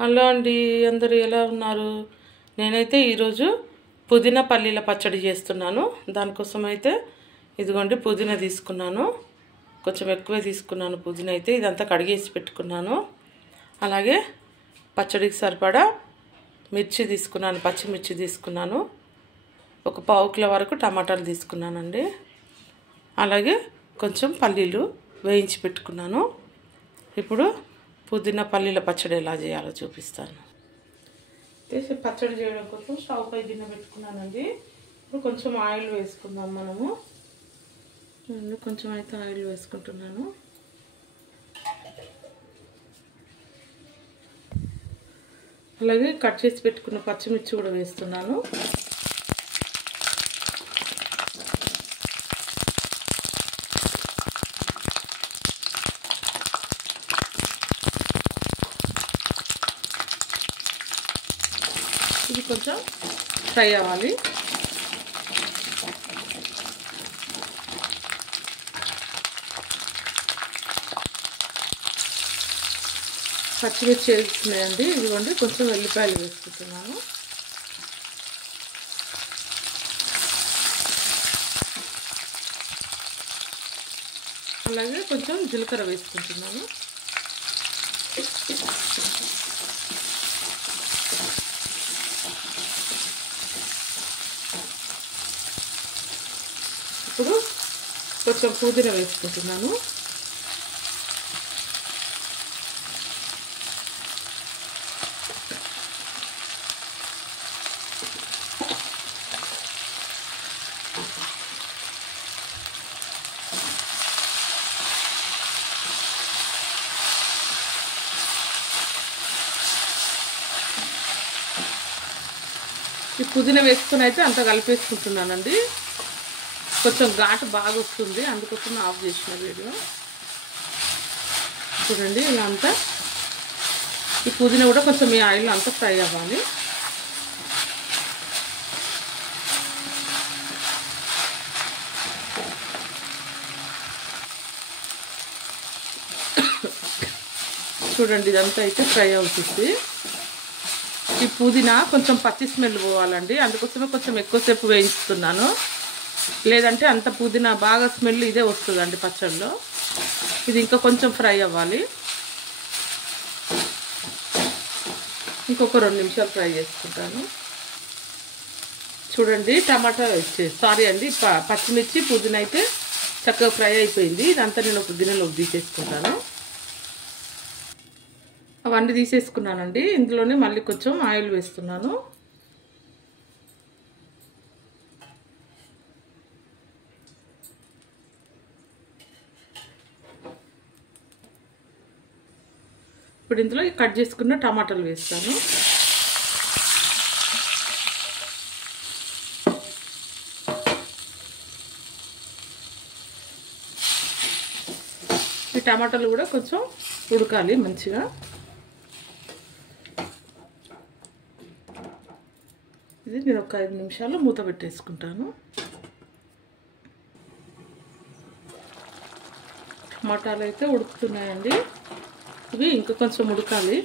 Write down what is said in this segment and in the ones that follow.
Hello అండి, అందరూ ఎలా ఉన్నారు? నేనైతే ఈరోజు పుదీనా పల్లీల పచ్చడి చేస్తున్నాను. దానికోసం అయితే ఇదిగోండి పుదీనా తీసుకున్నాను, కొంచెం ఎక్కువే తీసుకున్నాను. పుదీనా అయితే ఇదంతా కడిగేసి పెట్టుకున్నాను. అలాగే పచ్చడికి సరిపడా మిర్చి తీసుకున్నాను, పచ్చిమిర్చి తీసుకున్నాను. ఒక పావు కిలో వరకు టమాటాలు తీసుకున్నానండి. అలాగే కొంచెం పల్లీలు వేయించి పెట్టుకున్నాను. ఇప్పుడు పుదీనా పల్లీల పచ్చడి ఎలా చేయాలో చూపిస్తాను. పచ్చడి చేయడం కోసం స్టవ్ పై గిన్నె పెట్టుకున్నానండి. ఇప్పుడు కొంచెం ఆయిల్ వేసుకుందాం మనము. కొంచెం అయితే ఆయిల్ వేసుకుంటున్నాను. అలాగే కట్ చేసి పెట్టుకున్న పచ్చిమిర్చి కూడా వేస్తున్నాను. ఇది కొంచెం ఫ్రై అవ్వాలి. పచ్చిమిర్చి వేస్తున్నాయండి. ఇదిగోండి కొంచెం వెల్లిపాయలు వేసుకుంటున్నాను. అలాగే కొంచెం జీలకర్ర వేసుకుంటున్నాను. ఇప్పుడు కొంచెం పుదీనా వేసుకుంటున్నాను. ఈ పుదీనా వేసుకొని అయితే అంతా కలిపేసుకుంటున్నానండి. కొంచెం ఘాటు బాగా వస్తుంది, అందుకోసం ఆఫ్ చేసిన వీడియో. చూడండి ఇలా అంతా ఈ పుదీనా కూడా కొంచెం ఈ ఆయిల్ అంతా ఫ్రై అవ్వాలి. చూడండి ఇదంతా అయితే ఫ్రై అవుతుంది. ఈ పుదీనా కొంచెం పచ్చి స్మెల్ పోవాలండి, అందుకోసమే కొంచెం ఎక్కువసేపు వేయిస్తున్నాను. లేదంటే అంత పుదీనా బాగా స్మెల్ ఇదే వస్తుందండి పచ్చడిలో. ఇది ఇంకా కొంచెం ఫ్రై అవ్వాలి. ఇంకొక 2 నిమిషాలు ఫ్రై చేసుకుంటాను. చూడండి టమాటా పచ్చిమిర్చి పుదీనా అయితే చక్కగా ఫ్రై అయిపోయింది. ఇదంతా నేను ఒక గిన్నెలోకి తీసేసుకుంటాను. అవన్నీ తీసేసుకున్నానండి. ఇందులోనే మళ్ళీ కొంచెం ఆయిల్ వేస్తున్నాను. ఇప్పుడు ఇందులో కట్ చేసుకున్న టమాటాలు వేస్తాను. ఈ టమాటాలు కూడా కొంచెం ఉడకాలి మంచిగా. ఇది నేను ఒక 5 నిమిషాలు మూత పెట్టేసుకుంటాను. టమాటాలు అయితే ఉడుకుతున్నాయండి. ఇవి ఇంకా కొంచెం ఉడకాలి.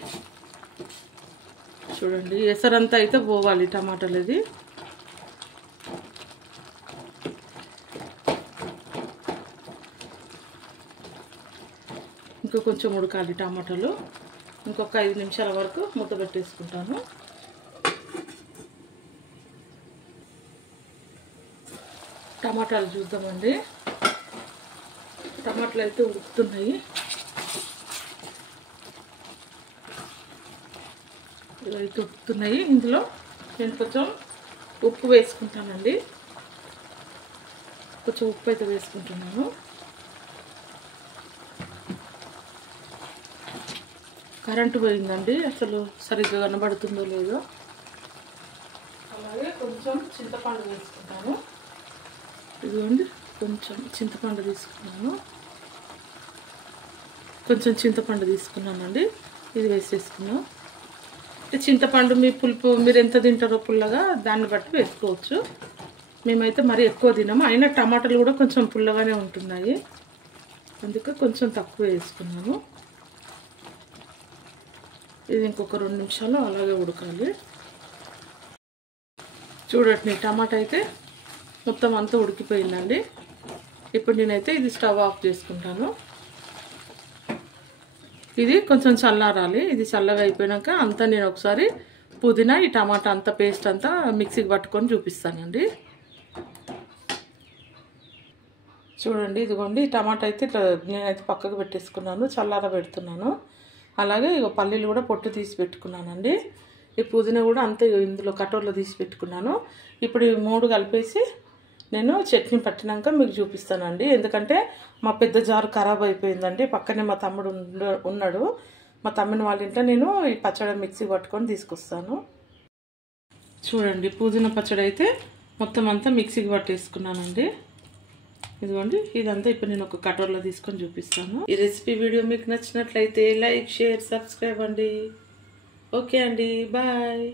చూడండి ఎసరంతా అయితే పోవాలి టమాటాలు. ఇది ఇంకా కొంచెం ఉడకాలి టమాటాలు. ఇంకొక 5 నిమిషాల వరకు మూత పెట్టేసుకుంటాను. టమాటాలు చూద్దామండి. టమాటాలు అయితే ఉడుకుతున్నాయి. ఇవైతే ఉడుకుతున్నాయి. ఇందులో నేను కొంచెం ఉప్పు వేసుకుంటానండి. కొంచెం ఉప్పు అయితే వేసుకుంటున్నాను. కరెంటు పోయిందండి, అసలు సరిగ్గా కనబడుతుందో లేదో. అలాగే కొంచెం చింతపండు వేసుకుంటాను. ఇదిగోండి కొంచెం చింతపండు తీసుకున్నాను. కొంచెం చింతపండు తీసుకున్నానండి. ఇది వేసేసుకున్నాను. చింతపండు మీ పులుపు మీరు ఎంత తింటారో పుల్లగా దాన్ని బట్టి వేసుకోవచ్చు. మేమైతే మరి ఎక్కువ తినము. అయినా టమాటాలు కూడా కొంచెం పుల్లగానే ఉంటున్నాయి, అందుకే కొంచెం తక్కువ వేసుకున్నాను. ఇది ఇంకొక 2 నిమిషాలు అలాగే ఉడకాలి. చూడండి టమాటా అయితే మొత్తం అంతా ఉడికిపోయిందండి. ఇప్పుడు నేనైతే ఇది స్టవ్ ఆఫ్ చేసుకుంటాను. ఇది కొంచెం చల్లారాలి. ఇది చల్లగా అయిపోయాక అంతా నేను ఒకసారి పుదీనా ఈ టమాటా అంతా పేస్ట్ అంతా మిక్సీకి పట్టుకొని చూపిస్తానండి. చూడండి ఇదిగోండి టమాటా అయితే ఇట్లా నేనైతే పక్కకు పెట్టేసుకున్నాను, చల్లార పెడుతున్నాను. అలాగే ఇక పల్లీలు కూడా పొట్టు తీసి పెట్టుకున్నానండి. ఈ పుదీనా కూడా అంతే ఇందులో కటోర్లో తీసి పెట్టుకున్నాను. ఇప్పుడు ఈ 3 కలిపేసి నేను చట్నీ పట్టినాక మీకు చూపిస్తానండి. ఎందుకంటే మా పెద్ద జారు ఖరాబ్ అయిపోయిందండి. పక్కనే మా తమ్ముడు ఉన్నాడు. మా తమ్ముని వాళ్ళ ఇంట్లో నేను ఈ పచ్చడి మిక్సీ పట్టుకొని తీసుకొస్తాను. చూడండి పుదీనా పచ్చడి అయితే మొత్తం అంతా మిక్సీకి పట్టేసుకున్నానండి. ఇదిగోండి ఇదంతా ఇప్పుడు నేను ఒక కటోర్లో తీసుకొని చూపిస్తాను. ఈ రెసిపీ వీడియో మీకు నచ్చినట్లయితే లైక్, షేర్, సబ్స్క్రైబ్ అండి. ఓకే అండి, బాయ్.